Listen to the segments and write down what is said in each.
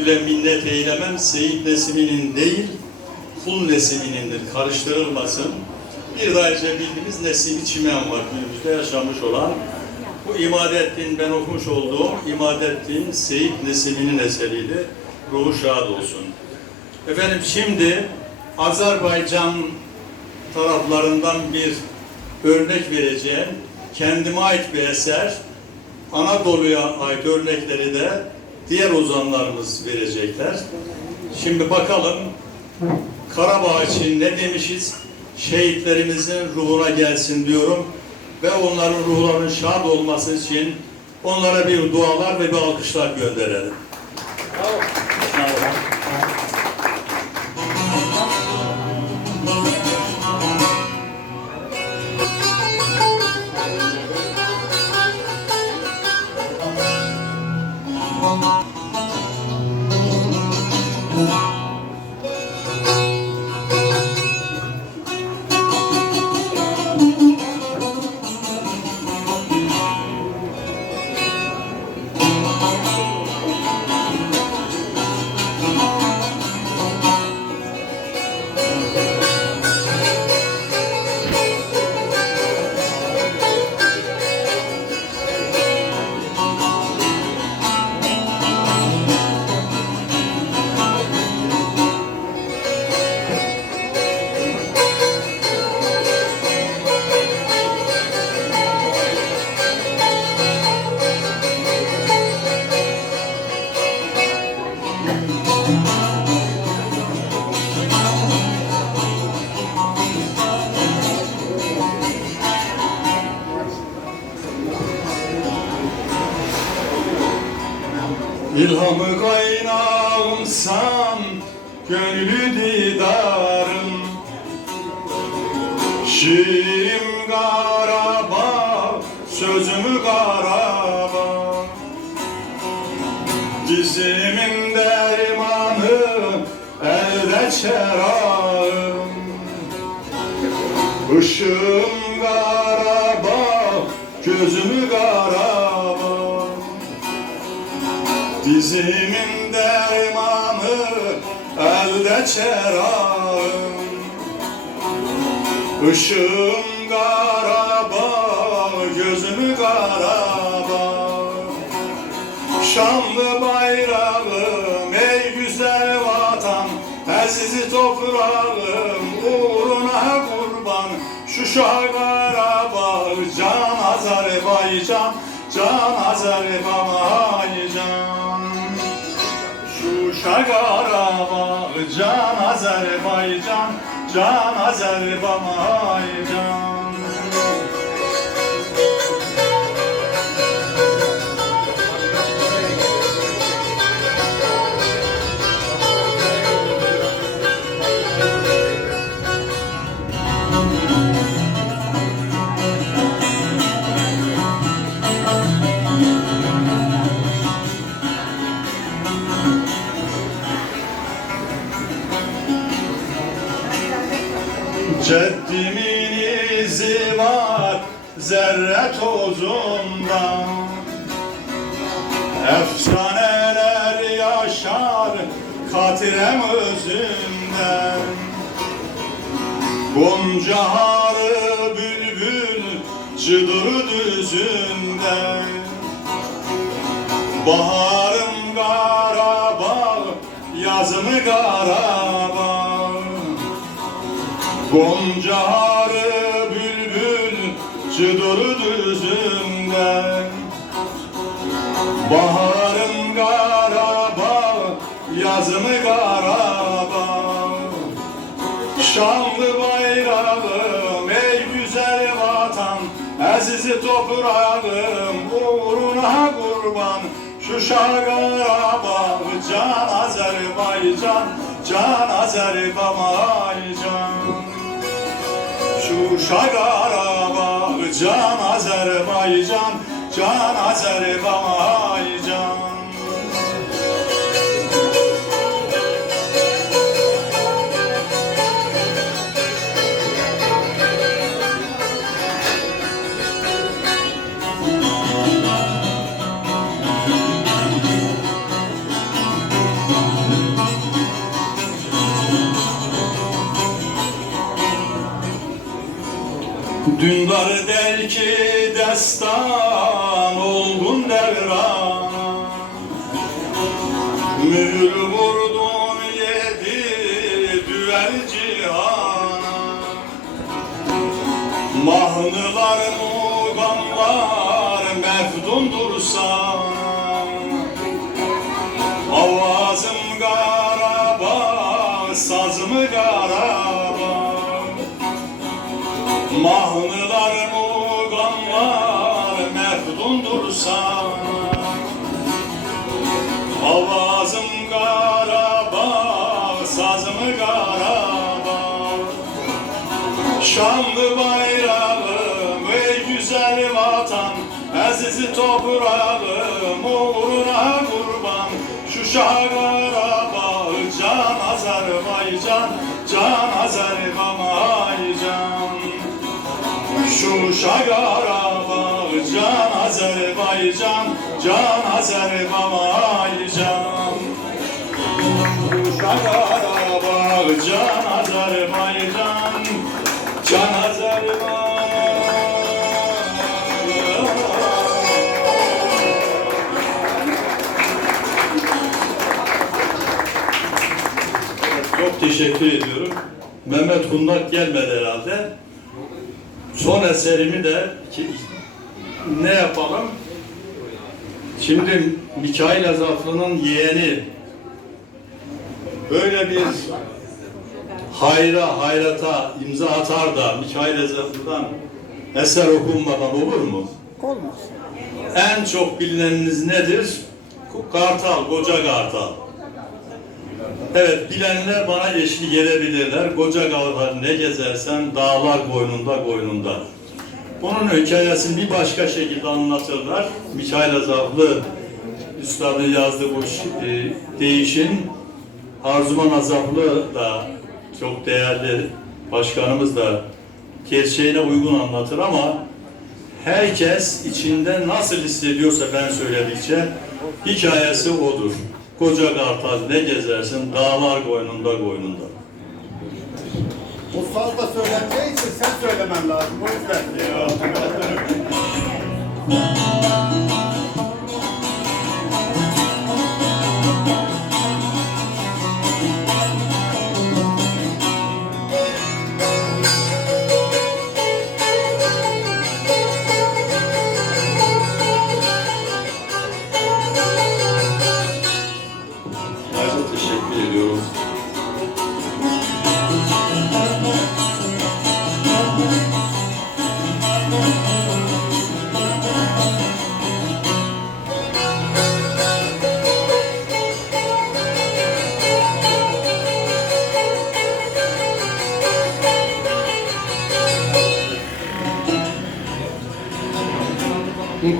ile minnet eylemem Seyit Nesimi'nin değil, Kul Nesimi'nindir. Karıştırılmasın. Bir ayrıca bildiğimiz Nesimi Çimen var günümüzde yaşamış olan. Bu İmadettin, ben okumuş olduğum İmadettin Seyit Nesimi'nin eseriydi. Ruhu şad olsun. Efendim şimdi Azerbaycan taraflarından bir örnek vereceğim. Kendime ait bir eser. Anadolu'ya ait örnekleri de diğer ozanlarımız verecekler. Şimdi bakalım Karabağ için ne demişiz? Şehitlerimizin ruhuna gelsin diyorum ve onların ruhlarının şad olması için onlara bir dualar ve bir alkışlar gönderelim. İlhamı kaynağımsan gönlü didarım. Şiirim Karabağ, sözümü Karabağ Dizimin dermanı, elde çerağım Işığım Karabağ, gözümü Karabağ Dizimin dermanı elde çerağım Işığım Karabağ, gözümü Karabağ Şanlı bayrağım ey güzel vatan. Aziz toprağım uğruna kurban. Şuşa Karabağ can Azerbaycan Can Azerbaycan Şuşa Karabağ can Azerbaycan Can Azerbaycan yaşar katirem özünden Gonca harı bülbül çıdır düzünden Baharım Karabağ, yazımı Karabağ. Gonca harı bülbül çıdır düzünden Karabağ, yazımı Karabağ Şanlı bayrağım ey güzel vatan Aziz toprağım uğruna kurban Şuşa Karabağ, can Azerbaycan Can Azerbaycan. Şuşa Karabağ, can Azerbaycan Can Azerbaycan Dündar der ki destan olgun devran Mühür vurdun yedi düvel cihana. Mahnılar mugamlar Şanlı bayrağım ey güzel vatan Aziz toprağım uğruna kurban. Şu şah garaba can Azerbaycan Can Azerbaycan Şu şagaraba can Azerbaycan Can Azerbaycan Şu şagaraba can Azerbaycan teşekkür ediyorum. Mehmet Kundak gelmedi herhalde. Son eserimi de ki, ne yapalım? Şimdi Mikail Azaflı'nın yeğeni böyle bir hayra, hayrata imza atar da Mikail Azaflı'dan eser okunmadan olur mu? Olmaz. En çok bilineniniz nedir? Kartal, Koca Kartal. Evet, bilenler bana eşlik edebilirler. Koca Kartal ne gezersen dağlar boynunda boynunda. Bunun hikayesini bir başka şekilde anlatırlar. Mikail Azaplı Üstad'ın yazdığı bu e, değişin Arzuman Azaplı da çok değerli başkanımız da gerçeğine uygun anlatır ama herkes içinde nasıl hissediyorsa ben söyledikçe hikayesi odur. Koca kartal ne gezersin dağlar koynunda koynunda. Bu fazla söyleneceği için sen söylemen lazım. O yüzden.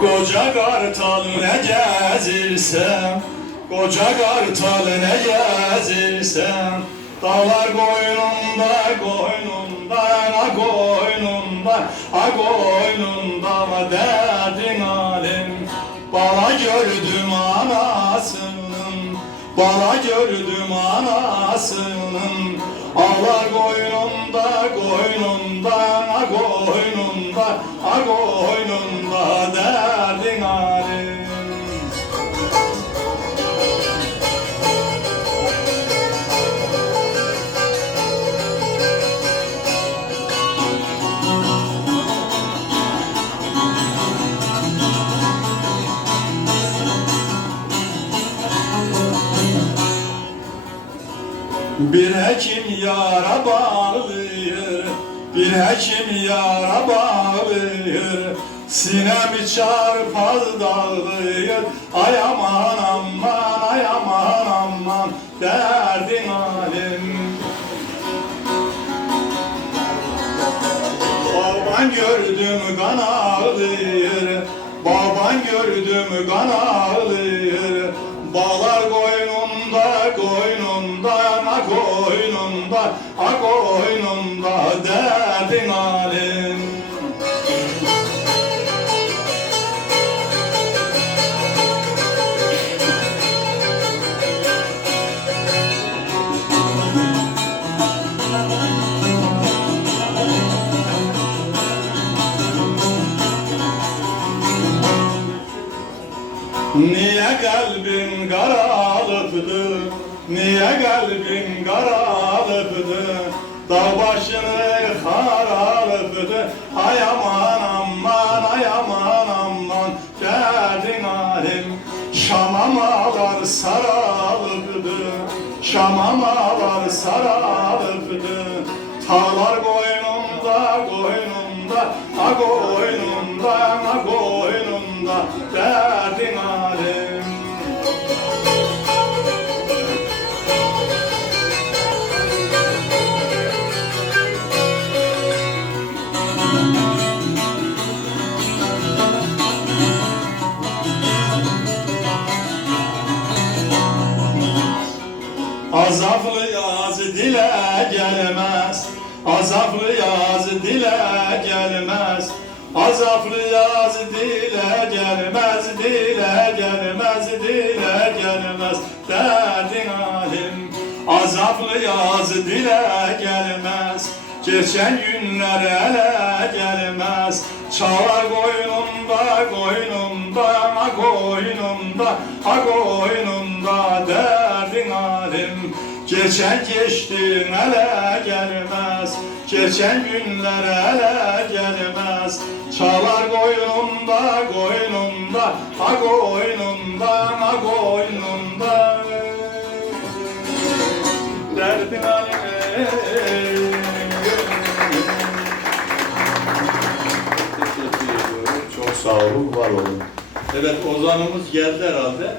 Koca kartal ne gezirsem Koca kartal ne gezirsem Dağlar koynunda koynunda a koynunda a koynunda derdin alim Bana gördüm anasının Bana gördüm anasının. Ağlar koynunda koynunda a koynunda a koynunda Bir hekim yara bağlıyor, bir hekim yara bağlıyor. Sinemi çarpar dağlıyor, ay aman aman, ay aman aman, derdin alim. Baban gördüm kan ağlıyor, baban gördüm kan ağlıyor. Bağlar koynunda, koynunda, ak oyununda, ak derdin alim. Niye kalbin karalıktır? Karalıptı Dağ başını karalıptı Ay aman aman ay aman aman. Derdin alim Şamamalar saralıptı Şamamalar saralıptı Tağlar boynumda boynumda A boynumda Dile gelmez, dile gelmez Derdin alim. Azaplı yaz dile gelmez. Geçen günler ele gelmez. Çağlar koynumda, koynumda, a koynumda, a koynumda derdin alim. Geçen geçtin ele gelmez. Geçen günler ele gelmez. Çağlar koynumda, oyununda, koynunda, ha koynunda, ha koynunda. Derdin. Çok sağ olun, var olun. Evet, Ozan'ımız geldi herhalde.